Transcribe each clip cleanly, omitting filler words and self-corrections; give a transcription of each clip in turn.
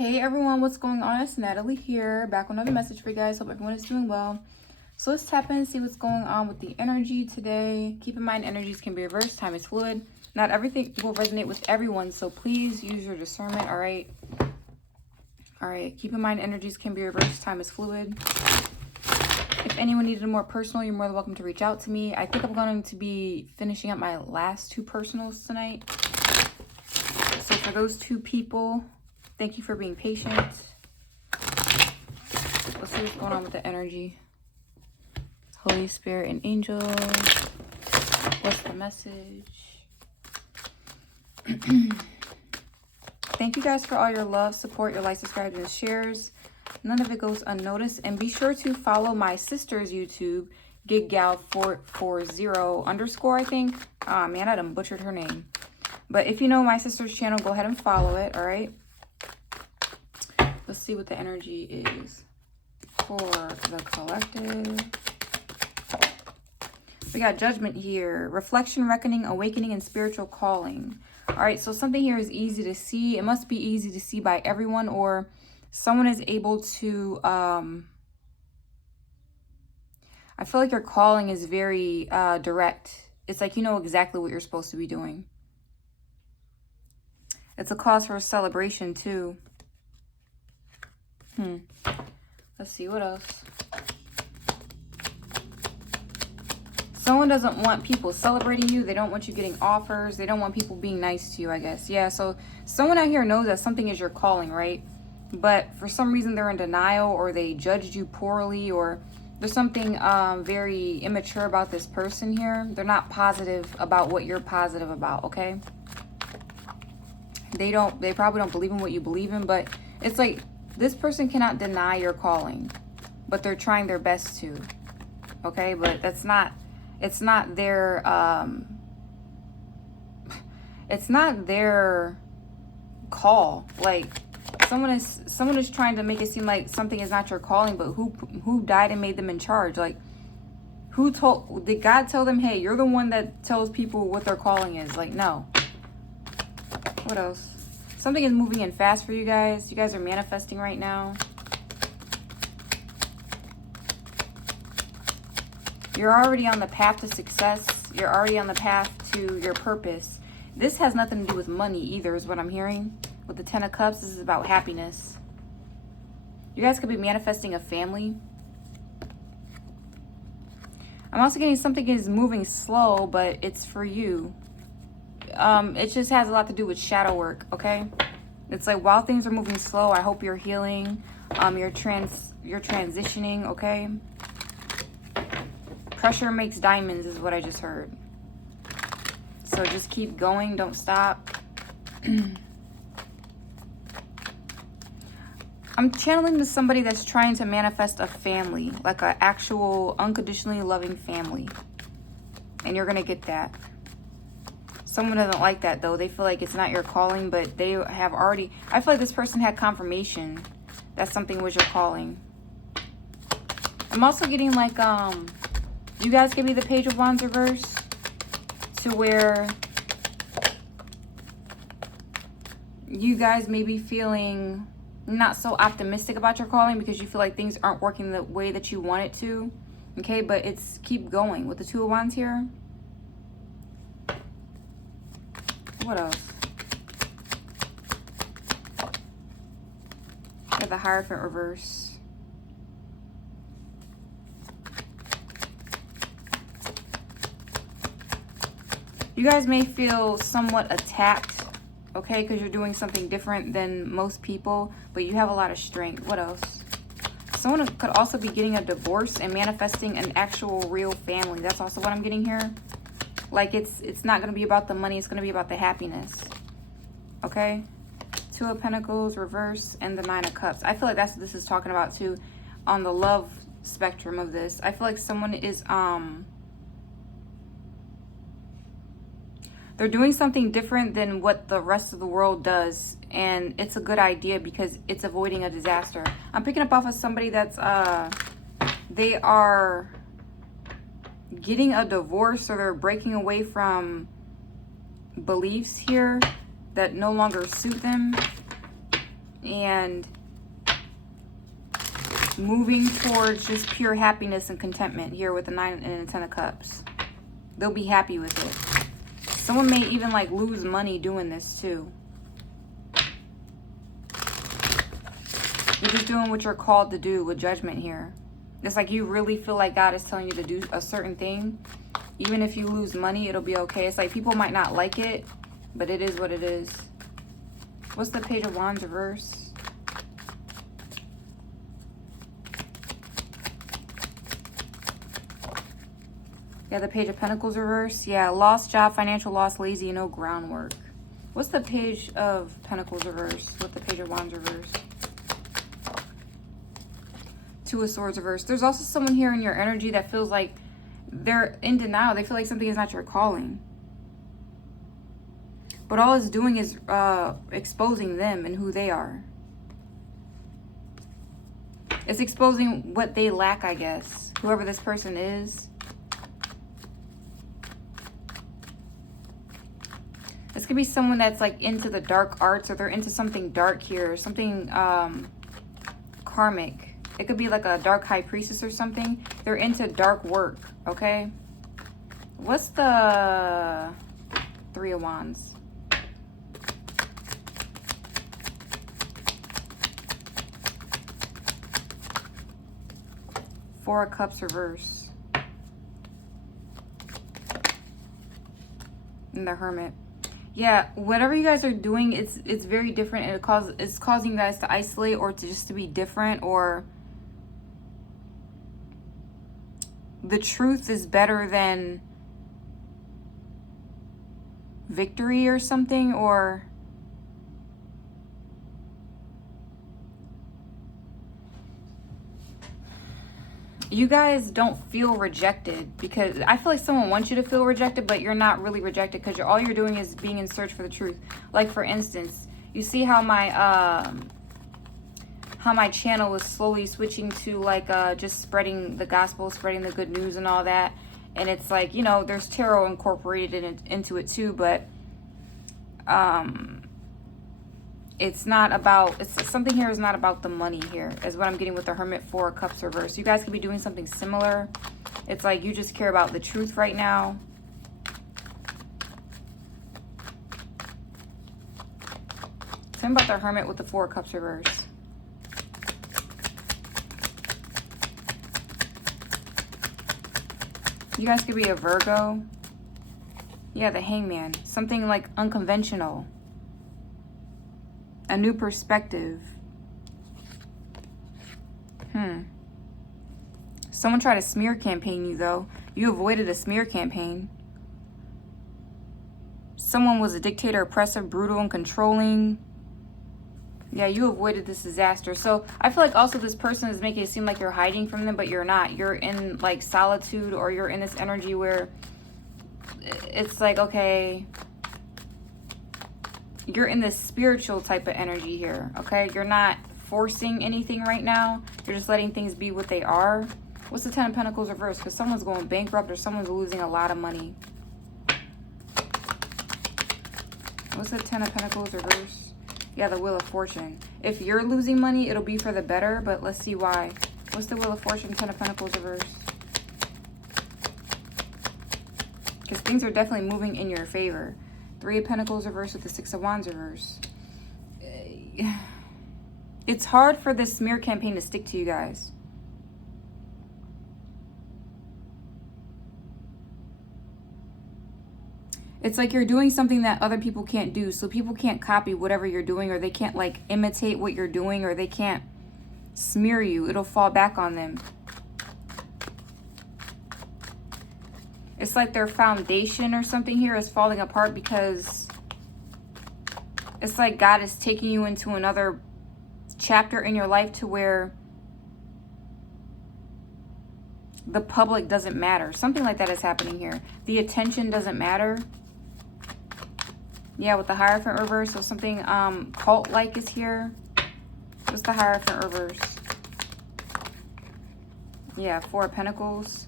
Hey everyone, what's going on? It's Natalie here, back with another message for you guys. Hope everyone is doing well. So let's tap in and see what's going on with the energy today. Keep in mind, energies can be reversed. Time is fluid. Not everything will resonate with everyone, so please use your discernment, all right? All right, keep in mind, energies can be reversed. Time is fluid. If anyone needed a more personal, you're more than welcome to reach out to me. I think I'm going to be finishing up my last two personals tonight. So for those two people, thank you for being patient. Let's see what's going on with the energy. Holy Spirit and angels. What's the message? Thank you guys for all your love, support, your likes, subscribes, and shares. None of it goes unnoticed. And be sure to follow my sister's YouTube, giggal440_, I think. Ah, man, I done butchered her name. But if you know my sister's channel, go ahead and follow it, all right? Let's see what the energy is for the collective. We got judgment here. Reflection, reckoning, awakening, and spiritual calling. All right, so something here is easy to see. It must be easy to see by everyone, or someone is able to... I feel like your calling is very direct. It's like you know exactly what you're supposed to be doing. It's a cause for a celebration, too. Let's see, what else? Someone doesn't want people celebrating you. They don't want you getting offers. They don't want people being nice to you, I guess. Yeah, so someone out here knows that something is your calling, right? But for some reason they're in denial, or they judged you poorly, or there's something very immature about this person here. They're not positive about what you're positive about, okay? They probably don't believe in what you believe in, but it's like this person cannot deny your calling, but they're trying their best to, okay? But it's not their call. Like someone is trying to make it seem like something is not your calling, but who died and made them in charge? Like did God tell them, hey, you're the one that tells people what their calling is? Like, no. What else? Something is moving in fast for you guys. You guys are manifesting right now. You're already on the path to success. You're already on the path to your purpose. This has nothing to do with money either, is what I'm hearing. With the Ten of Cups, this is about happiness. You guys could be manifesting a family. I'm also getting something is moving slow, but it's for you. It just has a lot to do with shadow work, okay? It's like while things are moving slow, I hope you're healing. You're transitioning, okay? Pressure makes diamonds is what I just heard. So just keep going, don't stop. I'm channeling to somebody that's trying to manifest a family, like an actual unconditionally loving family. And you're gonna get that. Someone doesn't like that though. They feel like it's not your calling, but they have already... I feel like this person had confirmation that something was your calling. I'm also getting like, you guys give me the Page of Wands reverse, to where you guys may be feeling not so optimistic about your calling because you feel like things aren't working the way that you want it to. Okay, but it's keep going with the Two of Wands here. What else? We have the Hierophant reverse. You guys may feel somewhat attacked, okay, because you're doing something different than most people, but you have a lot of strength. What else? Someone could also be getting a divorce and manifesting an actual real family. That's also what I'm getting here. Like it's not going to be about the money. It's going to be about the happiness. Okay? Two of Pentacles, reverse, and the Nine of Cups. I feel like that's what this is talking about too on the love spectrum of this. I feel like someone is... they're doing something different than what the rest of the world does. And it's a good idea because it's avoiding a disaster. I'm picking up off of somebody that's... they are... getting a divorce, or they're breaking away from beliefs here that no longer suit them. and moving towards just pure happiness and contentment here with the 9 and the 10 of Cups. They'll be happy with it. Someone may even like lose money doing this too. You're just doing what you're called to do with Judgment here. It's like you really feel like God is telling you to do a certain thing. Even if you lose money, it'll be okay. It's like people might not like it, but it is what it is. What's the Page of Wands reverse? Yeah, the Page of Pentacles reverse. Yeah, lost job, financial loss, lazy, no groundwork. What's the Page of Pentacles reverse? What's the Page of Wands reverse? Two of Swords reverse. There's also someone here in your energy that feels like they're in denial. They feel like something is not your calling. But all it's doing is exposing them and who they are. It's exposing what they lack, I guess. Whoever this person is. This could be someone that's like into the dark arts, or they're into something dark here, something karmic. It could be like a dark high priestess or something. They're into dark work, okay? What's the Three of Wands? Four of Cups reverse. And the Hermit. Yeah, whatever you guys are doing, it's very different, and it's causing you guys to isolate, or to just to be different, or the truth is better than victory or something, or you guys don't feel rejected, because I feel like someone wants you to feel rejected, but you're not really rejected, because all you're doing is being in search for the truth. Like, for instance, you see how my channel is slowly switching to like just spreading the gospel, spreading the good news and all that. And it's like, you know, there's tarot incorporated into it too, but it's not about, something here is not about the money here, is what I'm getting with the Hermit, Four of Cups reverse. You guys could be doing something similar. It's like you just care about the truth right now. Tell me about the Hermit with the Four of Cups reverse. You guys could be a Virgo. Yeah, the Hangman. Something like unconventional. A new perspective. Someone tried to smear campaign you, though. You avoided a smear campaign. Someone was a dictator, oppressive, brutal, and controlling. Yeah, you avoided this disaster. So I feel like also this person is making it seem like you're hiding from them, but you're not. You're in like solitude, or you're in this energy where it's like, okay, you're in this spiritual type of energy here, okay? You're not forcing anything right now. You're just letting things be what they are. What's the Ten of Pentacles reverse? Because someone's going bankrupt, or someone's losing a lot of money. What's the Ten of Pentacles reverse? Yeah, the Wheel of Fortune. If you're losing money, it'll be for the better, but let's see why. What's the Wheel of Fortune, Ten of Pentacles reverse? Because things are definitely moving in your favor. Three of Pentacles reverse with the Six of Wands reverse. It's hard for this smear campaign to stick to you guys. It's like you're doing something that other people can't do. So people can't copy whatever you're doing, or they can't like imitate what you're doing, or they can't smear you. It'll fall back on them. It's like their foundation or something here is falling apart, because it's like God is taking you into another chapter in your life to where the public doesn't matter. Something like that is happening here. The attention doesn't matter. Yeah, with the Hierophant reverse. So something cult-like is here. What's the Hierophant reverse? Yeah, Four of Pentacles.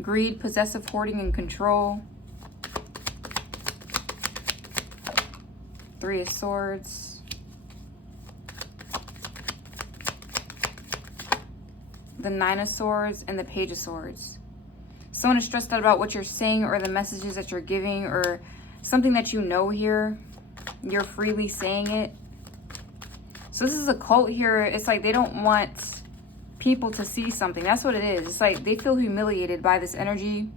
Greed, possessive, hoarding, and control. Three of Swords. the Nine of Swords, and the Page of Swords. Someone is stressed out about what you're saying or the messages that you're giving or something that you know here. You're freely saying it. So this is a cult here. It's like they don't want people to see something. That's what it is. It's like they feel humiliated by this energy.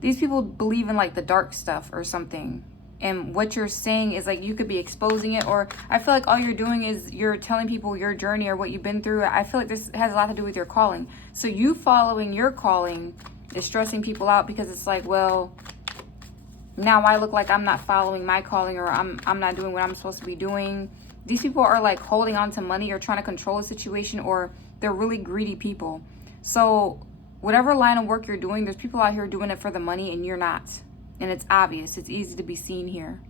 These people believe in like the dark stuff or something. And what you're saying is like you could be exposing it, or I feel like all you're doing is you're telling people your journey or what you've been through. I feel like this has a lot to do with your calling. So you following your calling is stressing people out because it's like, well, now I look like I'm not following my calling, or I'm not doing what I'm supposed to be doing. These people are like holding on to money or trying to control a situation, or they're really greedy people. So whatever line of work you're doing, there's people out here doing it for the money and you're not. And it's obvious. It's easy to be seen here.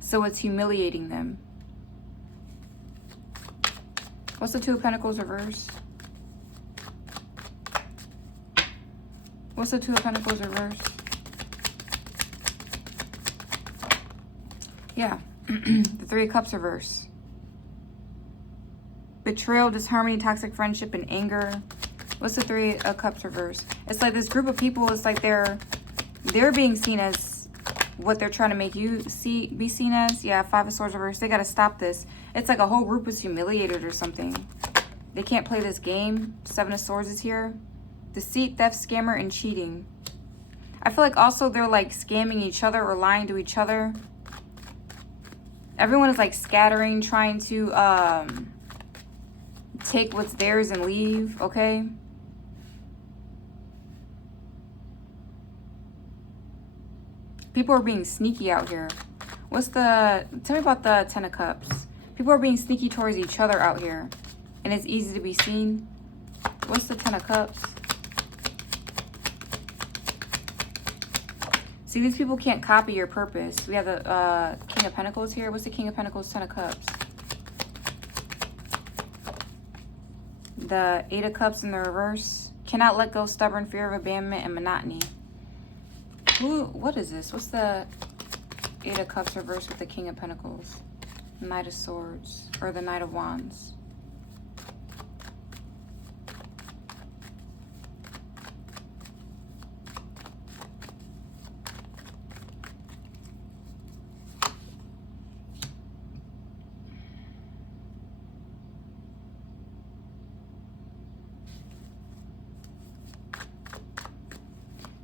So it's humiliating them. What's the Two of Pentacles reverse? What's the Two of Pentacles reverse? Yeah. The Three of Cups reverse. Betrayal, disharmony, toxic friendship, and anger. What's the Three of Cups reverse? It's like this group of people, it's like they're being seen as what they're trying to make you be seen as. Yeah, Five of Swords reverse. They got to stop this. It's like a whole group is humiliated or something. They can't play this game. Seven of Swords is here. Deceit, theft, scammer, and cheating. I feel like also they're like scamming each other or lying to each other. Everyone is like scattering, trying to take what's theirs and leave, okay? People are being sneaky out here. Tell me about the Ten of Cups. People are being sneaky towards each other out here. And it's easy to be seen. What's the Ten of Cups? See, these people can't copy your purpose. We have the King of Pentacles here. What's the King of Pentacles, Ten of Cups? The Eight of Cups in the reverse. Cannot let go, stubborn, fear of abandonment, and monotony. What is this? What's the Eight of Cups reversed with the King of Pentacles? Knight of Swords, or the Knight of Wands.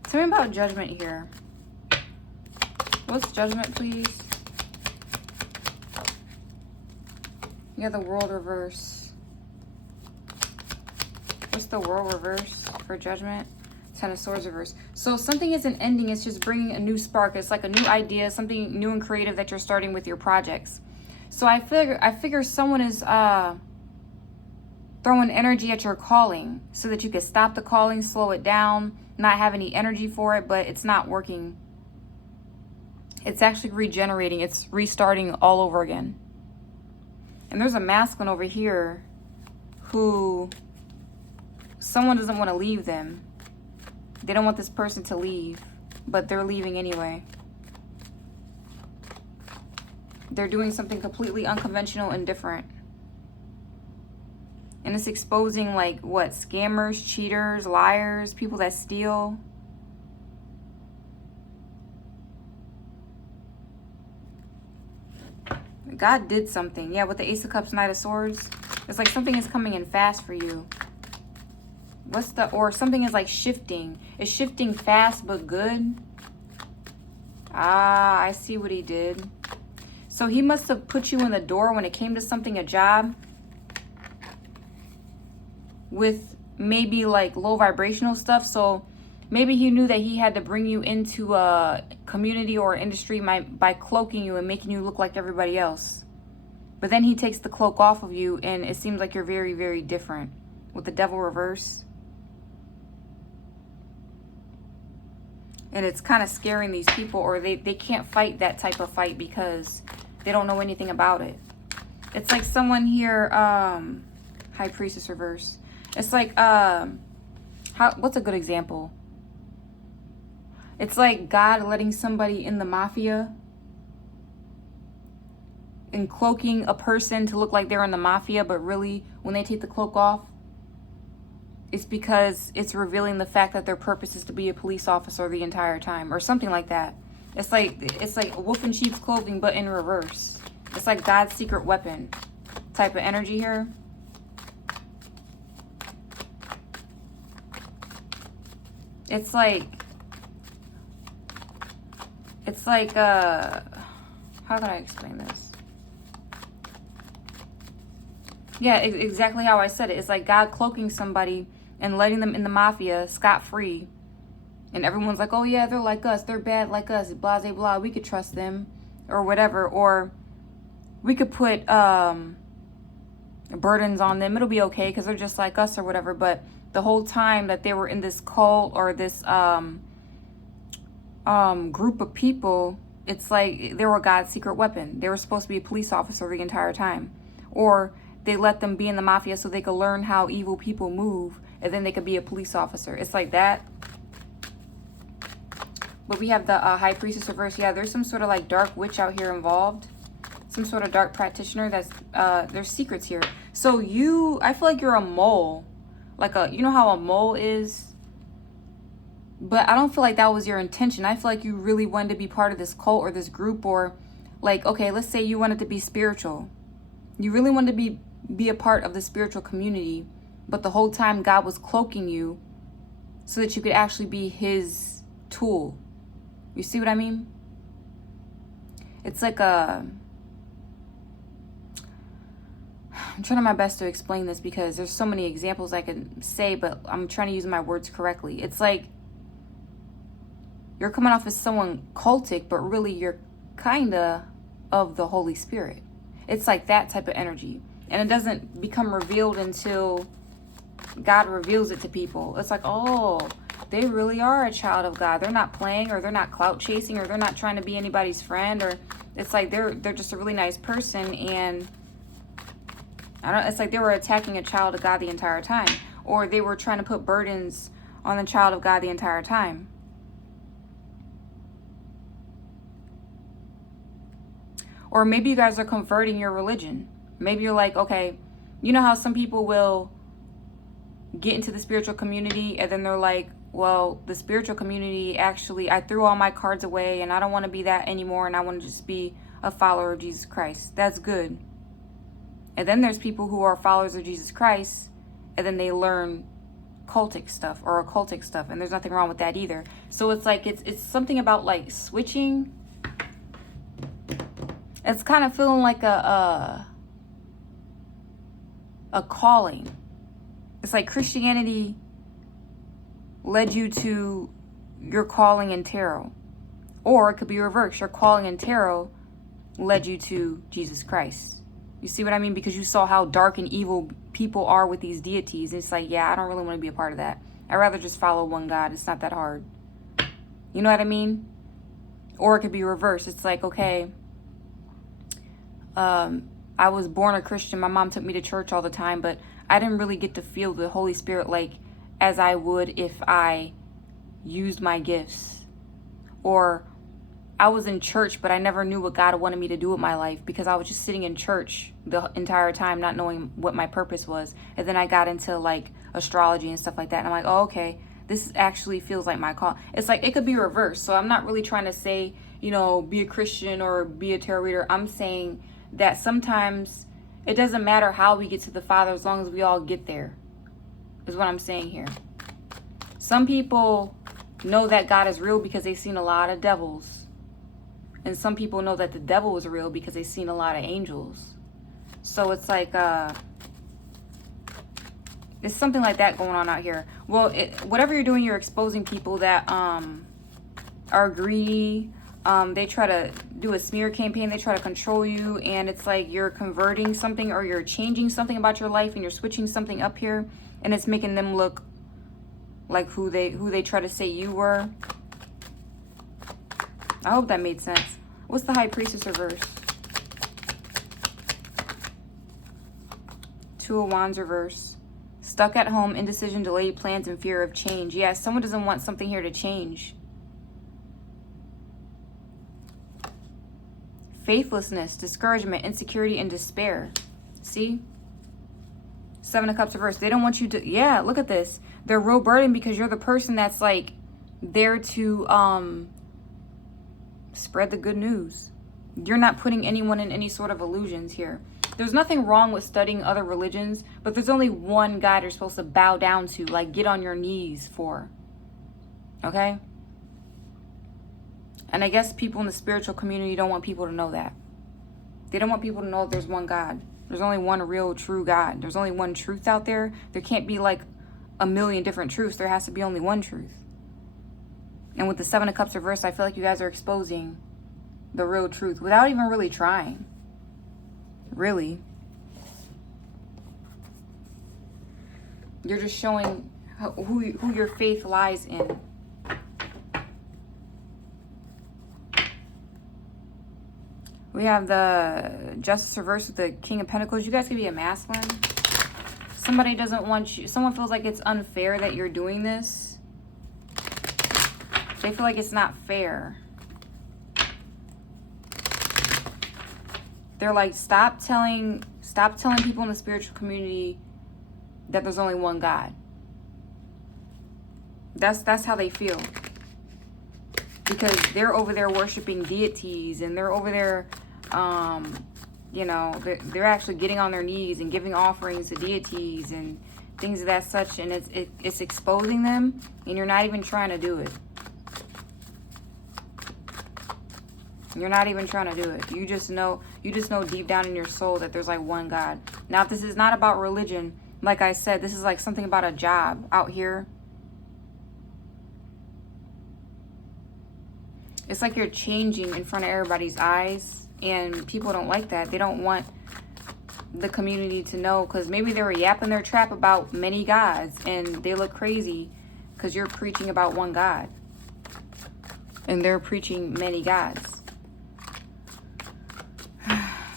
Tell me about Judgment here. What's Judgment, please? You got the World reverse. What's the World reverse for Judgment? Ten of Swords reverse. So something isn't ending. It's just bringing a new spark. It's like a new idea, something new and creative that you're starting with your projects. So I figure someone is throwing energy at your calling so that you can stop the calling, slow it down, not have any energy for it, but it's not working. It's actually regenerating. It's restarting all over again. And there's a masculine over here who someone doesn't want to leave them. They don't want this person to leave, but they're leaving anyway. They're doing something completely unconventional and different. And it's exposing, like, what? Scammers, cheaters, liars, people that steal. God did something. Yeah, with the Ace of Cups, Knight of Swords. It's like something is coming in fast for you. Or something is like shifting. It's shifting fast but good. Ah, I see what he did. So he must have put you in the door when it came to something, a job, with maybe like low vibrational stuff. So maybe he knew that he had to bring you into a community or industry by cloaking you and making you look like everybody else. But then he takes the cloak off of you and it seems like you're very, very different. With the Devil reverse. And it's kind of scaring these people, or they can't fight that type of fight because they don't know anything about it. It's like someone here, High Priestess reverse. It's like, what's a good example? It's like God letting somebody in the mafia and cloaking a person to look like they're in the mafia, but really when they take the cloak off, it's because it's revealing the fact that their purpose is to be a police officer the entire time, or something like that. It's like a wolf in sheep's clothing, but in reverse. It's like God's secret weapon type of energy here. It's like how can I explain this? Yeah, exactly how I said it. It's like God cloaking somebody and letting them in the mafia scot-free. And everyone's like, oh yeah, they're like us. They're bad like us. Blah, blah, blah. We could trust them or whatever. Or we could put burdens on them. It'll be okay because they're just like us or whatever. But the whole time that they were in this cult or this group of people, it's like they were God's secret weapon. They were supposed to be a police officer the entire time. Or they let them be in the mafia so they could learn how evil people move, and then they could be a police officer. It's like that. But we have the High Priestess reverse. Yeah, there's some sort of like dark witch out here involved. Some sort of dark practitioner that's, there's secrets here. So I feel like you're a mole. Like you know how a mole is? But I don't feel like that was your intention. I feel like you really wanted to be part of this cult or this group, or like, okay, let's say you wanted to be spiritual. You really wanted to be a part of the spiritual community, but the whole time God was cloaking you so that you could actually be his tool. You see what I mean? It's like I'm trying my best to explain this because there's so many examples I can say, but I'm trying to use my words correctly. It's like you're coming off as someone cultic, but really you're kind of the Holy Spirit. It's like that type of energy. And it doesn't become revealed until God reveals it to people. It's like, oh, they really are a child of God. They're not playing, or they're not clout chasing, or they're not trying to be anybody's friend, or it's like they're just a really nice person, and it's like they were attacking a child of God the entire time, or they were trying to put burdens on the child of God the entire time. Or maybe you guys are converting your religion. Maybe you're like, okay, you know how some people will get into the spiritual community and then they're like, well, the spiritual community, actually, I threw all my cards away and I don't want to be that anymore, and I want to just be a follower of Jesus Christ. That's good. And then there's people who are followers of Jesus Christ and then they learn cultic stuff or occultic stuff, and there's nothing wrong with that either. So it's like it's something about like switching. It's kind of feeling like a calling. It's like Christianity led you to your calling in tarot. Or it could be reversed. Your calling in tarot led you to Jesus Christ. You see what I mean? Because you saw how dark and evil people are with these deities. It's like, yeah, I don't really want to be a part of that. I'd rather just follow one God. It's not that hard. You know what I mean? Or it could be reversed. It's like, okay, I was born a Christian. My mom took me to church all the time, but I didn't really get to feel the Holy Spirit like as I would if I used my gifts. Or I was in church, but I never knew what God wanted me to do with my life because I was just sitting in church the entire time, not knowing what my purpose was. And then I got into like astrology and stuff like that. And I'm like, oh, okay, this actually feels like my call. It's like, it could be reversed. So I'm not really trying to say, you know, be a Christian or be a tarot reader. I'm saying that sometimes it doesn't matter how we get to the Father as long as we all get there, is what I'm saying here. Some people know that God is real because they've seen a lot of devils. And some people know that the devil is real because they've seen a lot of angels. So it's like, it's something like that going on out here. Well, whatever you're doing, you're exposing people that are greedy. They try to do a smear campaign. They try to control you. And it's like you're converting something or you're changing something about your life and you're switching something up here. And it's making them look like who they try to say you were. I hope that made sense. What's the High Priestess reverse? Two of Wands reverse. Stuck at home, indecision, delayed plans, and fear of change. Yeah, someone doesn't want something here to change. faithlessness, discouragement, insecurity, and despair. See? 7 of Cups reversed. They don't want you to, yeah, look at this. They're real burdened because you're the person that's like there to spread the good news. You're not putting anyone in any sort of illusions here. There's nothing wrong with studying other religions, but there's only one God you're supposed to bow down to, like get on your knees for. Okay? And I guess people in the spiritual community don't want people to know that. They don't want people to know that there's one God. There's only one real, true God. There's only one truth out there. There can't be like a million different truths. There has to be only one truth. And with the 7 of Cups reversed, I feel like you guys are exposing the real truth without even really trying. Really. You're just showing who your faith lies in. We have the Justice reversed with the King of Pentacles. You guys can be a masculine. Somebody doesn't want you. Someone feels like it's unfair that you're doing this. They feel like it's not fair. They're like, stop telling people in the spiritual community that there's only one God. That's how they feel. Because they're over there worshiping deities, and they're over there, you know, they're actually getting on their knees and giving offerings to deities and things of that such, and it's exposing them, and you're not even trying to do it. You're not even trying to do it. You just know deep down in your soul that there's like one God. Now, if this is not about religion, like I said, this is like something about a job out here. It's like you're changing in front of everybody's eyes, and people don't like that. They don't want the community to know, because maybe they were yapping their trap about many gods, and they look crazy because you're preaching about one God. And they're preaching many gods.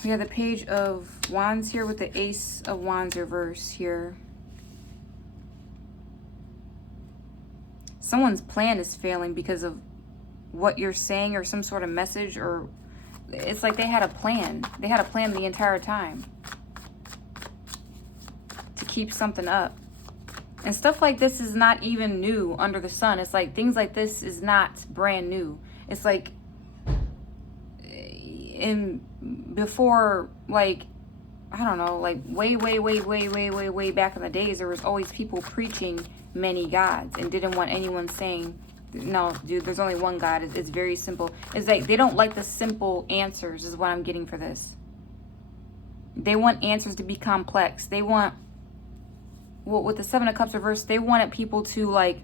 We have the Page of Wands here with the Ace of Wands reverse here. Someone's plan is failing because of what you're saying, or some sort of message, or it's like they had a plan. They had a plan the entire time to keep something up. And stuff like this is not even new under the sun. It's like things like this is not brand new. It's like before, like, I don't know, like way back in the days, there was always people preaching many gods and didn't want anyone saying, no, dude, there's only one God. It's very simple. It's like they don't like the simple answers is what I'm getting for this. They want answers to be complex. They want, well, with the 7 of Cups reversed, they wanted people to like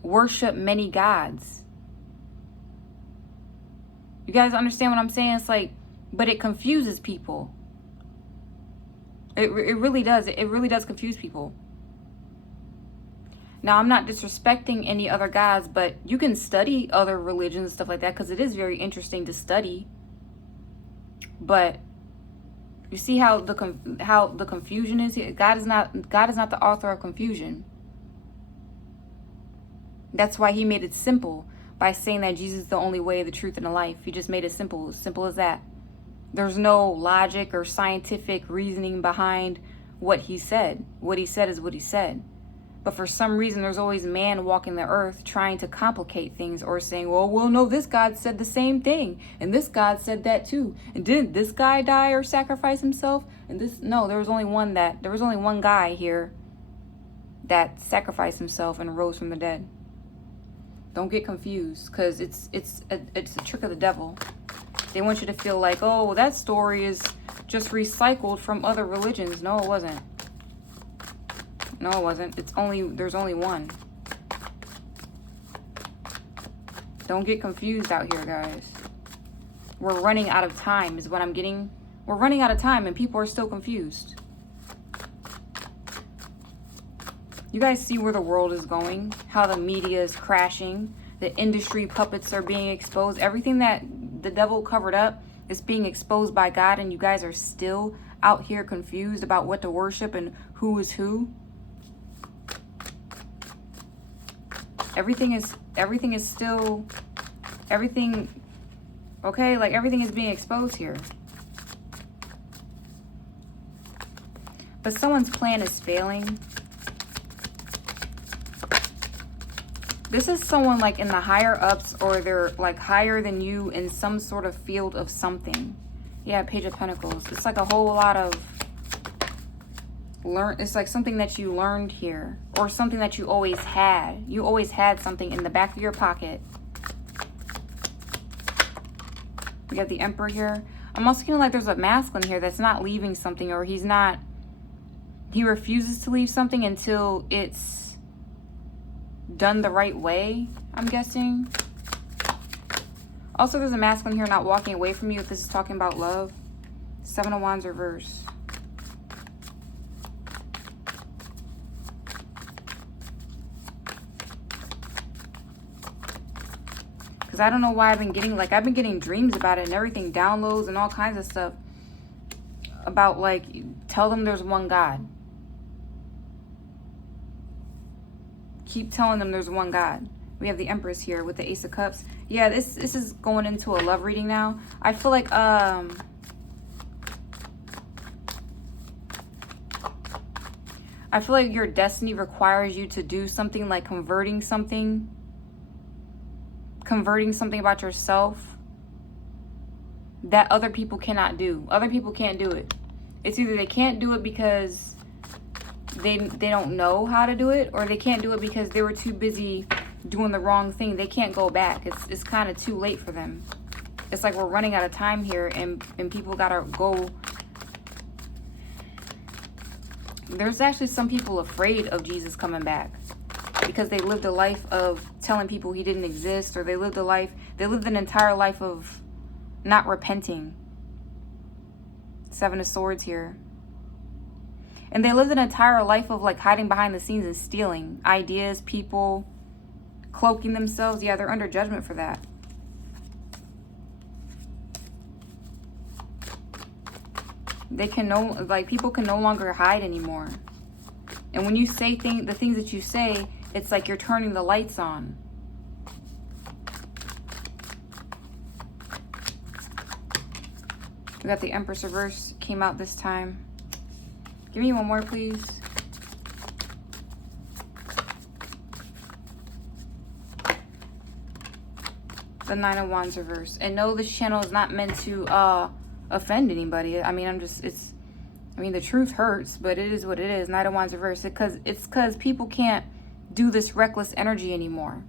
worship many gods. You guys understand what I'm saying? It's like, but it confuses people. It really does. It really does confuse people. Now, I'm not disrespecting any other gods, but you can study other religions and stuff like that, because it is very interesting to study. But you see how the confusion is here? God is not the author of confusion. That's why he made it simple by saying that Jesus is the only way, the truth, and the life. He just made it simple as that. There's no logic or scientific reasoning behind what he said. What he said is what he said. But for some reason, there's always man walking the earth trying to complicate things, or saying, well, no, this God said the same thing, and this God said that too. And didn't this guy die or sacrifice himself? And this, no, there was only one guy here that sacrificed himself and rose from the dead. Don't get confused, because it's a trick of the devil. They want you to feel like, oh, that story is just recycled from other religions. No, it wasn't. No, it wasn't. There's only one. Don't get confused out here, guys. We're running out of time is what I'm getting. We're running out of time and people are still confused. You guys see where the world is going? How the media is crashing. The industry puppets are being exposed. Everything that the devil covered up is being exposed by God, and you guys are still out here confused about what to worship and who is who. Everything Okay, like everything is being exposed here. But someone's plan is failing. This is someone like in the higher ups, or they're like higher than you in some sort of field of something. Yeah, Page of Pentacles. It's like a whole lot of it's like something that you learned here, or something that you always had. You always had something in the back of your pocket. We got the Emperor here. I'm also feeling like there's a masculine here that's not leaving something, or he refuses to leave something until it's done the right way, I'm guessing. Also, there's a masculine here not walking away from you if this is talking about love. 7 of Wands reverse. Because I don't know why I've been getting dreams about it and everything, downloads and all kinds of stuff about, like, tell them there's one God. Keep telling them there's one God. We have the Empress here with the Ace of Cups. Yeah, this is going into a love reading now. I feel like your destiny requires you to do something, like converting something about yourself that other people cannot do. Other people can't do it. It's either they can't do it because they don't know how to do it, or they can't do it because they were too busy doing the wrong thing. They can't go back. It's kind of too late for them. It's like we're running out of time here, and people gotta go. There's actually some people afraid of Jesus coming back because they lived a life of telling people he didn't exist, or they lived an entire life of not repenting. 7 of Swords here. And they lived an entire life of like hiding behind the scenes and stealing ideas, people, cloaking themselves. Yeah, they're under judgment for that. People can no longer hide anymore. And when you say the things that you say, it's like you're turning the lights on. We got the Empress reverse, came out this time. Give me one more, please. The 9 of Wands reverse. And no, this channel is not meant to offend anybody. I mean, the truth hurts, but it is what it is. 9 of Wands reverse. It's because people can't do this reckless energy anymore.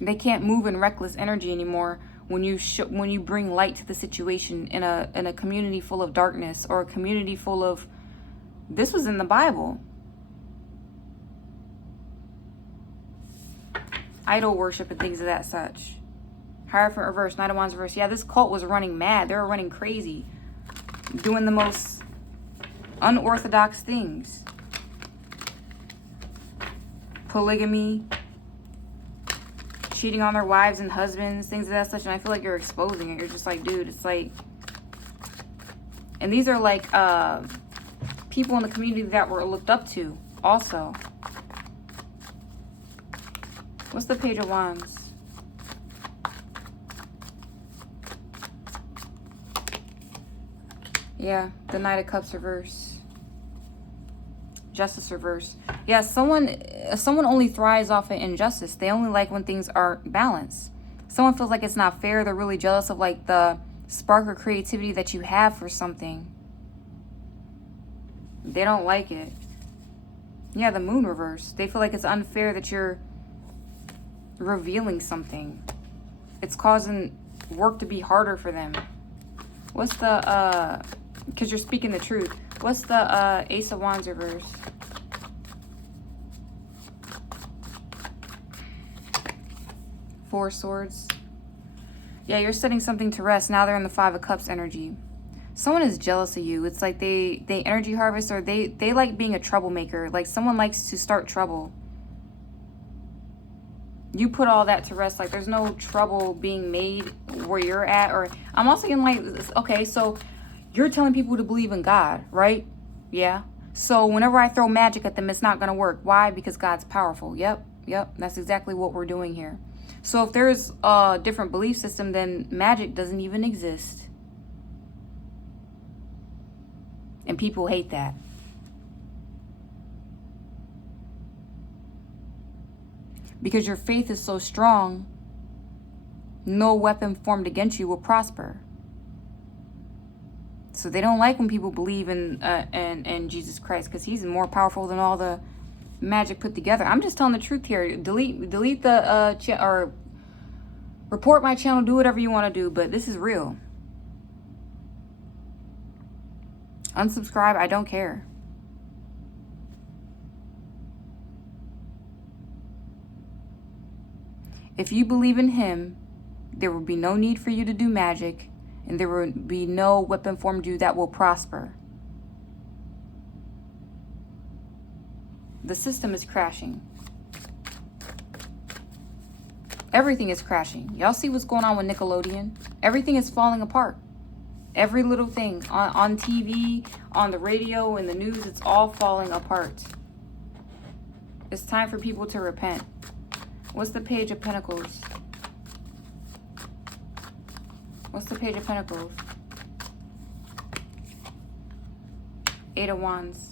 They can't move in reckless energy anymore when you bring light to the situation in a community full of darkness, or a community full of, this was in the Bible, idol worship and things of that such. Hierophant reverse, 9 of Wands reverse. Yeah, this cult was running mad. They were running crazy, doing the most unorthodox things. Polygamy, cheating on their wives and husbands, things of that such. And I feel like you're exposing it. You're just like, dude, it's like, and these are like people in the community that were looked up to also. What's the Page of Wands? Yeah, the Knight of Cups reverse. Justice reverse. Yeah, someone only thrives off of injustice. They only like when things are balanced. Someone feels like it's not fair. They're really jealous of like the spark or creativity that you have for something. They don't like it. Yeah, the Moon reverse. They feel like it's unfair that you're revealing something. It's causing work to be harder for them. What's the because you're speaking the truth. What's the Ace of Wands reverse? Four of Swords. Yeah, you're setting something to rest. Now they're in the 5 of Cups energy. Someone is jealous of you. It's like they energy harvest, or they like being a troublemaker. Like someone likes to start trouble. You put all that to rest. Like there's no trouble being made where you're at. Or I'm also getting like, okay, so you're telling people to believe in God, right? Yeah. So whenever I throw magic at them, it's not going to work. Why? Because God's powerful. Yep. That's exactly what we're doing here. So if there's a different belief system, then magic doesn't even exist. And people hate that. Because your faith is so strong, no weapon formed against you will prosper. So they don't like when people believe in Jesus Christ, because he's more powerful than all the magic put together. I'm just telling the truth here. Delete the or report my channel. Do whatever you want to do, but this is real. Unsubscribe. I don't care. If you believe in him, there will be no need for you to do magic, and there will be no weapon formed you that will prosper. The system is crashing. Everything is crashing. Y'all see what's going on with Nickelodeon? Everything is falling apart. Every little thing on TV, on the radio, in the news, it's all falling apart. It's time for people to repent. What's the Page of Pentacles? What's the Page of Pentacles? Eight of Wands.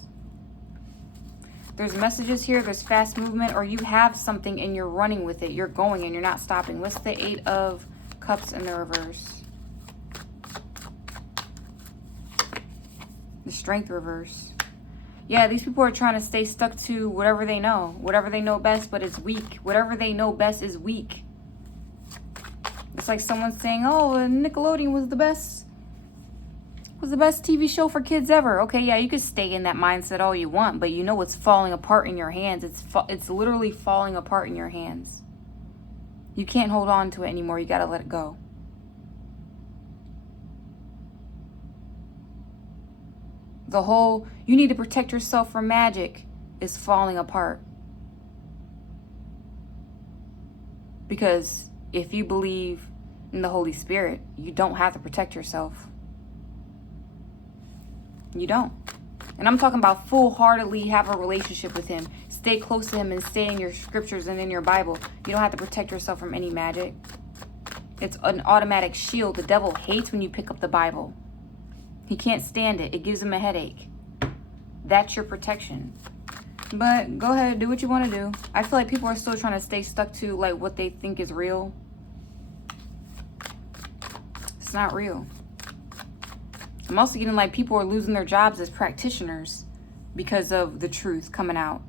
There's messages here. There's fast movement, or you have something and you're running with it. You're going and you're not stopping. What's the Eight of Cups in the reverse? The Strength reverse. Yeah, these people are trying to stay stuck to whatever they know. Whatever they know best, but it's weak. Whatever they know best is weak. It's like someone saying, oh, Nickelodeon was the best TV show for kids ever. Okay, yeah, you could stay in that mindset all you want, but you know it's falling apart in your hands. It's literally falling apart in your hands. You can't hold on to it anymore. You got to let it go. The whole, you need to protect yourself from magic is falling apart. Because if you believe in the Holy Spirit, you don't have to protect yourself. You don't. And I'm talking about full-heartedly have a relationship with him. Stay close to him and stay in your scriptures and in your Bible. You don't have to protect yourself from any magic. It's an automatic shield. The devil hates when you pick up the Bible. He can't stand it. It gives him a headache. That's your protection. But go ahead, do what you want to do. I feel like people are still trying to stay stuck to like what they think is real. It's not real. I'm also getting like people are losing their jobs as practitioners because of the truth coming out.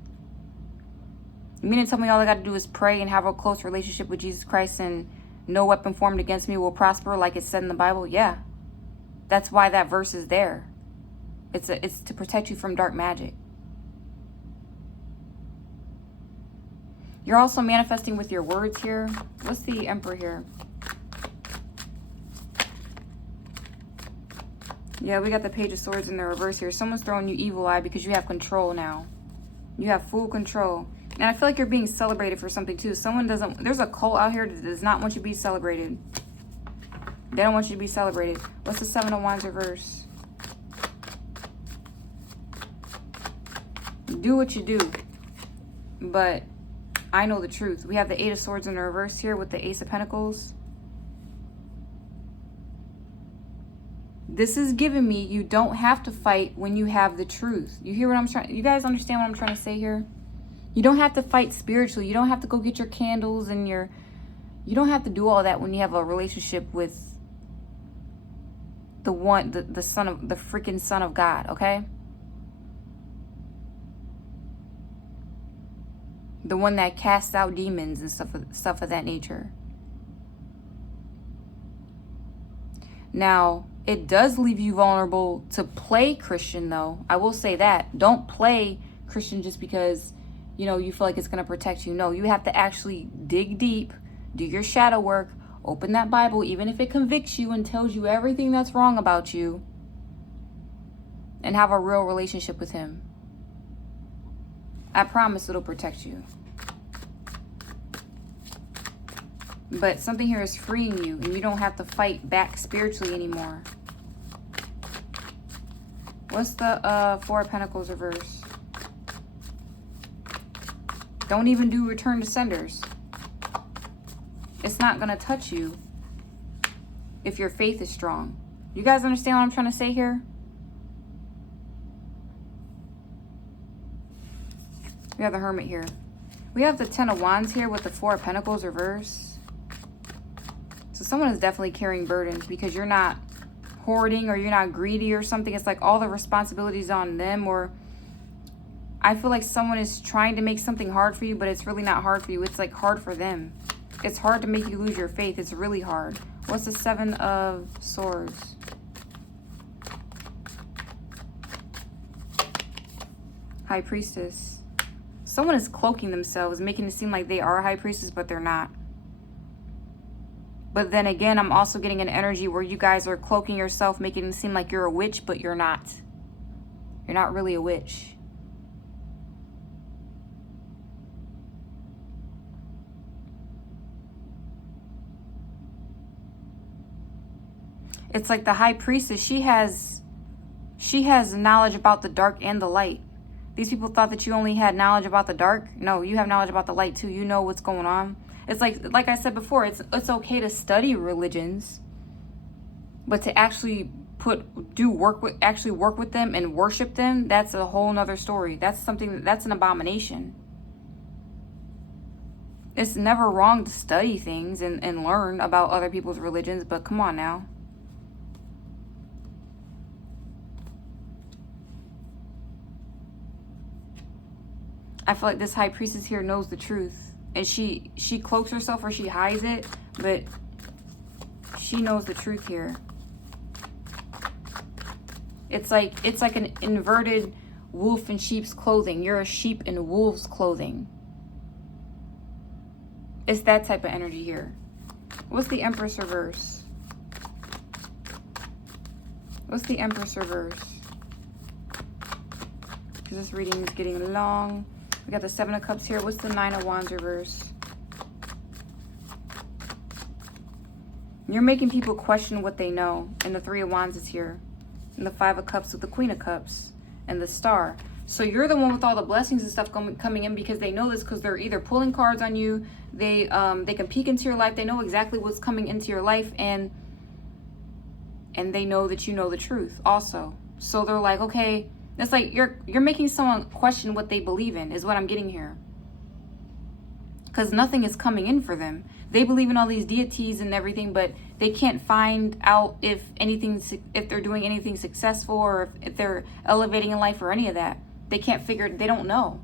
You mean to tell me all I got to do is pray and have a close relationship with Jesus Christ and no weapon formed against me will prosper like it's said in the Bible? Yeah. That's why that verse is there. It's to protect you from dark magic. You're also manifesting with your words here. What's the Emperor here? Yeah, we got the Page of Swords in the reverse here. Someone's throwing you evil eye because you have control now. You have full control. And I feel like you're being celebrated for something too. There's a cult out here that does not want you to be celebrated. They don't want you to be celebrated. What's the Seven of Wands reverse? Do what you do. But I know the truth. We have the Eight of Swords in the reverse here with the Ace of Pentacles. This is giving me you don't have to fight when you have the truth. You hear what I'm trying? You guys understand what I'm trying to say here? You don't have to fight spiritually. You don't have to go get your candles and you don't have to do all that when you have a relationship with the freaking Son of God, okay? The one that casts out demons and stuff of that nature. Now, it does leave you vulnerable to play Christian, though. I will say that. Don't play Christian just because, you know, you feel like it's going to protect you. No, you have to actually dig deep, do your shadow work, open that Bible, even if it convicts you and tells you everything that's wrong about you, and have a real relationship with him. I promise it'll protect you. But something here is freeing you, and you don't have to fight back spiritually anymore. What's the Four of Pentacles reverse? Don't even do return to senders. It's not going to touch you if your faith is strong. You guys understand what I'm trying to say here? We have the Hermit here. We have the Ten of Wands here with the Four of Pentacles reverse. So someone is definitely carrying burdens because you're not hoarding or you're not greedy or something. It's like all the responsibilities on them, or I feel like someone is trying to make something hard for you, but it's really not hard for you. It's like hard for them. It's hard to make you lose your faith. It's really hard. What's the Seven of Swords? High Priestess. Someone is cloaking themselves, making it seem like they are a High Priestess, but they're not. But then again, I'm also getting an energy where you guys are cloaking yourself, making it seem like you're a witch, but you're not. You're not really a witch. It's like the High Priestess, she has knowledge about the dark and the light. These people thought that you only had knowledge about the dark. No, you have knowledge about the light too. You know what's going on. It's like I said before, it's okay to study religions, but to actually work with them and worship them, that's a whole nother story. That's an abomination. It's never wrong to study things and learn about other people's religions, but come on now. I feel like this High Priestess here knows the truth. And she cloaks herself or she hides it, but she knows the truth here. It's like an inverted wolf in sheep's clothing. You're a sheep in wolf's clothing. It's that type of energy here. What's the Empress reverse? What's the Empress reverse? Because this reading is getting long. We got the Seven of Cups here. What's the Nine of Wands reverse? You're making people question what they know. And the Three of Wands is here. And the Five of Cups with the Queen of Cups. And the Star. So you're the one with all the blessings and stuff coming in because they know this, because they're either pulling cards on you. They can peek into your life. They know exactly what's coming into your life. And they know that you know the truth also. So they're like, okay, it's like you're making someone question what they believe in, is what I'm getting here. Because nothing is coming in for them. They believe in all these deities and everything, but they can't find out if they're doing anything successful, or if they're elevating in life or any of that. They can't figure it. They don't know.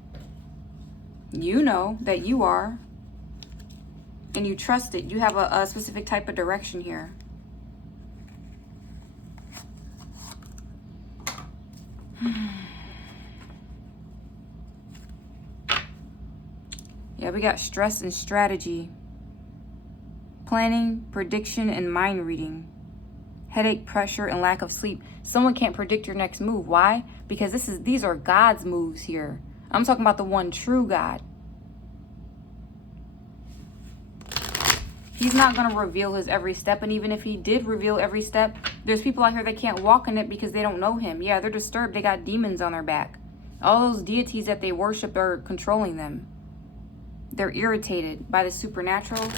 You know that you are. And you trust it. You have a specific type of direction here. Yeah, we got stress and strategy. Planning, prediction, and mind reading. Headache, pressure, and lack of sleep. Someone can't predict your next move. Why? Because these are God's moves here. I'm talking about the one true God. He's not going to reveal his every step. And even if he did reveal every step, there's people out here that can't walk in it because they don't know him. Yeah, they're disturbed. They got demons on their back. All those deities that they worship are controlling them. They're irritated by the supernatural.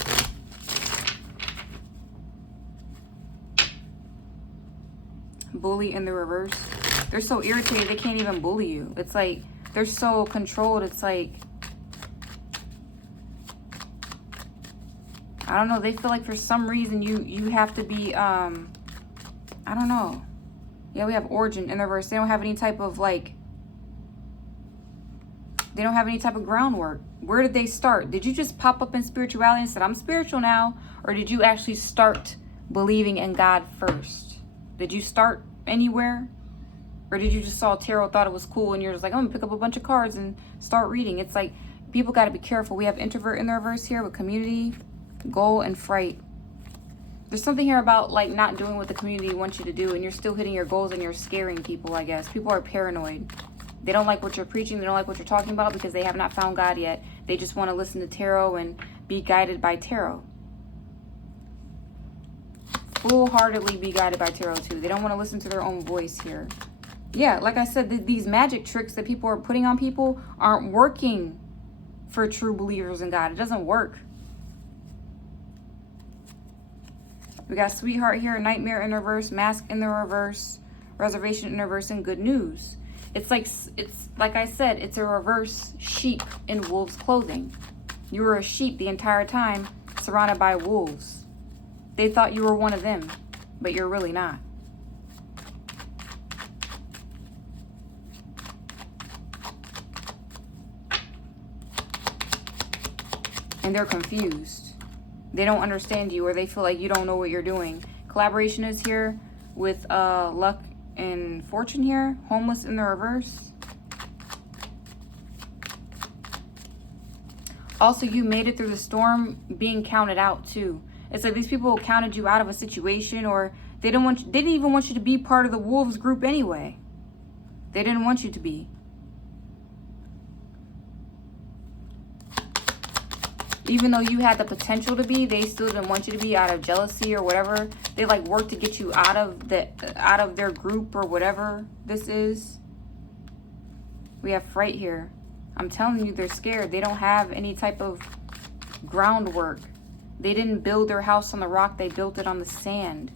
Bully in the reverse. They're so irritated they can't even bully you. It's like they're so controlled. It's like, I don't know. They feel like for some reason you have to be, I don't know. Yeah, we have origin in the reverse. They don't have any type of like, they don't have any type of groundwork. Where did they start? Did you just pop up in spirituality and said, I'm spiritual now? Or did you actually start believing in God first? Did you start anywhere? Or did you just saw tarot, thought it was cool, and you're just like, I'm gonna pick up a bunch of cards and start reading? It's like, people got to be careful. We have introvert in the reverse here with community, goal, and fright. There's something here about like not doing what the community wants you to do, and you're still hitting your goals, and you're scaring people, I guess. People are paranoid. They don't like what you're preaching. They don't like what you're talking about because they have not found God yet. They just want to listen to tarot and be guided by tarot. Full-heartedly be guided by tarot too. They don't want to listen to their own voice here. Yeah, like I said, these magic tricks that people are putting on people aren't working for true believers in God. It doesn't work. We got sweetheart here, nightmare in reverse, mask in the reverse, reservation in reverse, and good news. It's like I said, it's a reverse sheep in wolf's clothing. You were a sheep the entire time, surrounded by wolves. They thought you were one of them, but you're really not. And they're confused. They don't understand you, or they feel like you don't know what you're doing. Collaboration is here with luck and fortune here. Homeless in the reverse. Also, you made it through the storm being counted out too. It's like these people counted you out of a situation, or they didn't even want you to be part of the wolves group anyway. They didn't want you to be. Even though you had the potential to be, they still didn't want you to be out of jealousy or whatever. They like worked to get you out of their group or whatever this is. We have fright here. I'm telling you, they're scared. They don't have any type of groundwork. They didn't build their house on the rock. They built it on the sand.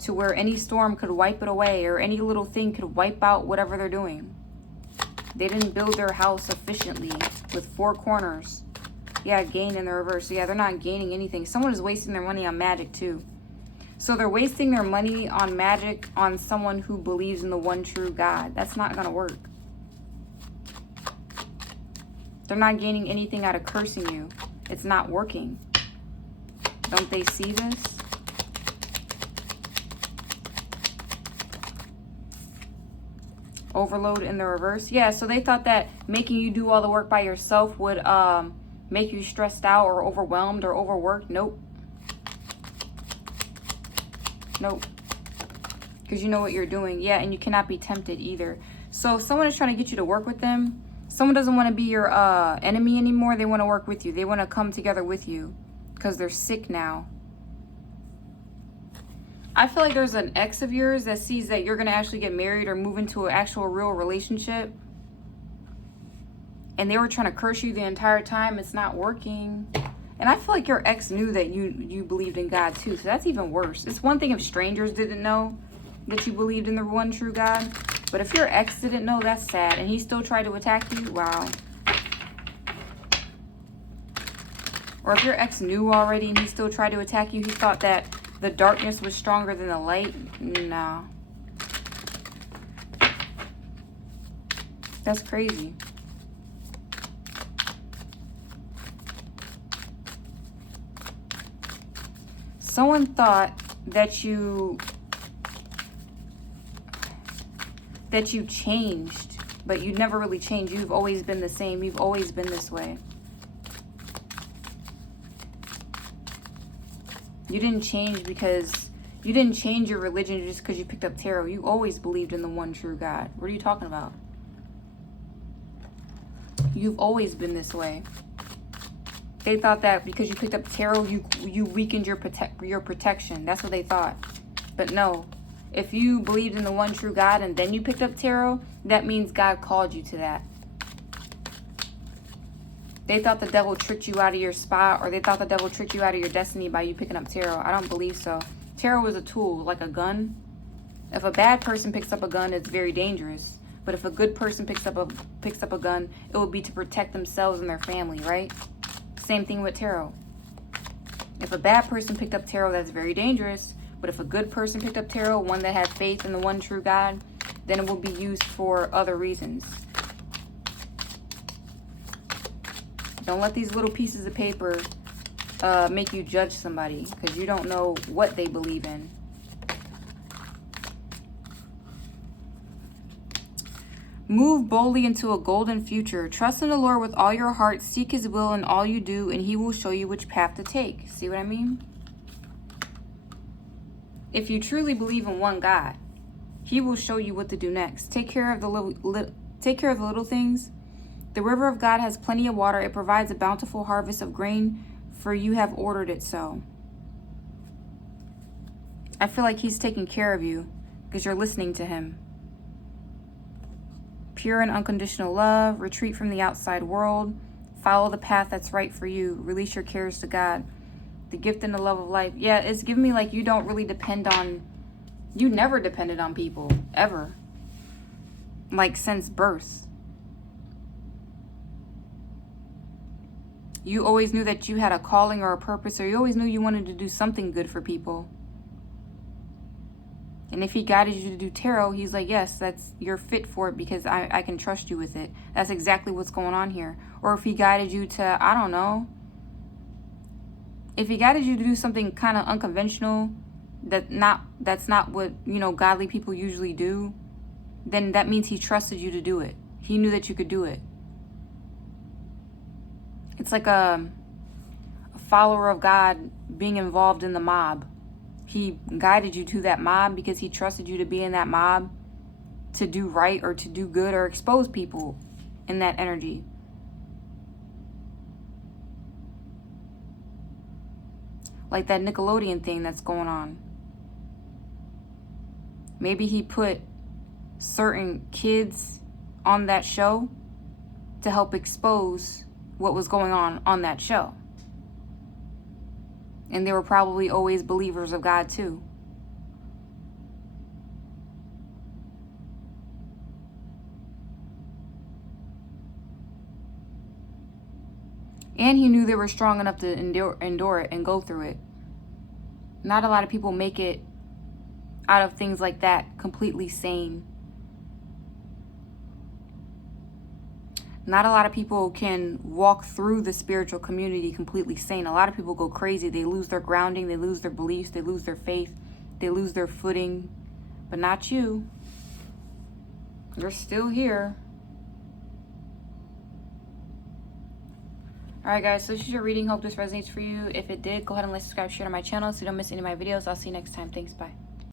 To where any storm could wipe it away, or any little thing could wipe out whatever they're doing. They didn't build their house efficiently with 4 corners. Yeah, gain in the reverse. So yeah, they're not gaining anything. Someone is wasting their money on magic too. So they're wasting their money on magic on someone who believes in the one true God. That's not going to work. They're not gaining anything out of cursing you. It's not working. Don't they see this? Overload in the reverse. Yeah, so they thought that making you do all the work by yourself would make you stressed out or overwhelmed or overworked. Nope. Nope. Because you know what you're doing. Yeah, and you cannot be tempted either. So if someone is trying to get you to work with them, someone doesn't want to be your enemy anymore. They want to work with you. They want to come together with you because they're sick now. I feel like there's an ex of yours that sees that you're going to actually get married or move into an actual real relationship. And they were trying to curse you the entire time. It's not working. And I feel like your ex knew that you believed in God too. So that's even worse. It's one thing if strangers didn't know that you believed in the one true God. But if your ex didn't know, that's sad. And he still tried to attack you, wow. Or if your ex knew already and he still tried to attack you, he thought that the darkness was stronger than the light. No. That's crazy. Someone thought that you changed, but you never really changed. You've always been the same. You've always been this way. You didn't change because you didn't change your religion just because you picked up tarot. You always believed in the one true God. What are you talking about? You've always been this way. They thought that because you picked up tarot, you weakened your protection. That's what they thought. But no. If you believed in the one true God and then you picked up tarot, that means God called you to that. They thought the devil tricked you out of your spot, or they thought the devil tricked you out of your destiny by you picking up tarot. I don't believe so. Tarot is a tool, like a gun. If a bad person picks up a gun, it's very dangerous. But if a good person picks up a gun, it will be to protect themselves and their family, right? Same thing with tarot. If a bad person picked up tarot, that's very dangerous. But if a good person picked up tarot, one that had faith in the one true God, then it will be used for other reasons. Don't let these little pieces of paper make you judge somebody, because you don't know what they believe in. Move boldly into a golden future. Trust in the Lord with all your heart. Seek his will in all you do, and he will show you which path to take. See what I mean? If you truly believe in one God, he will show you what to do next. Take care of the little things. The river of God has plenty of water. It provides a bountiful harvest of grain, for you have ordered it so. I feel like he's taking care of you because you're listening to him. Pure and unconditional love. Retreat from the outside world. Follow the path that's right for you. Release your cares to God. The gift and the love of life. Yeah, it's giving me like you don't really depend on... You never depended on people. Ever. Like, since birth. You always knew that you had a calling or a purpose, or you always knew you wanted to do something good for people. And if he guided you to do tarot, he's like, yes, you're fit for it because I can trust you with it. That's exactly what's going on here. Or if he guided you to, I don't know. If he guided you to do something kind of unconventional, that's not what, godly people usually do, then that means he trusted you to do it. He knew that you could do it. It's like a follower of God being involved in the mob. He guided you to that mob because he trusted you to be in that mob to do right or to do good or expose people in that energy. Like that Nickelodeon thing that's going on. Maybe he put certain kids on that show to help expose what was going on that show. And they were probably always believers of God too. And he knew they were strong enough to endure it and go through it. Not a lot of people make it out of things like that completely sane. Not a lot of people can walk through the spiritual community completely sane. A lot of people go crazy. They lose their grounding. They lose their beliefs. They lose their faith. They lose their footing. But not you. You're still here. Alright guys, so this is your reading. Hope this resonates for you. If it did, go ahead and like, subscribe, share to my channel so you don't miss any of my videos. I'll see you next time. Thanks, bye.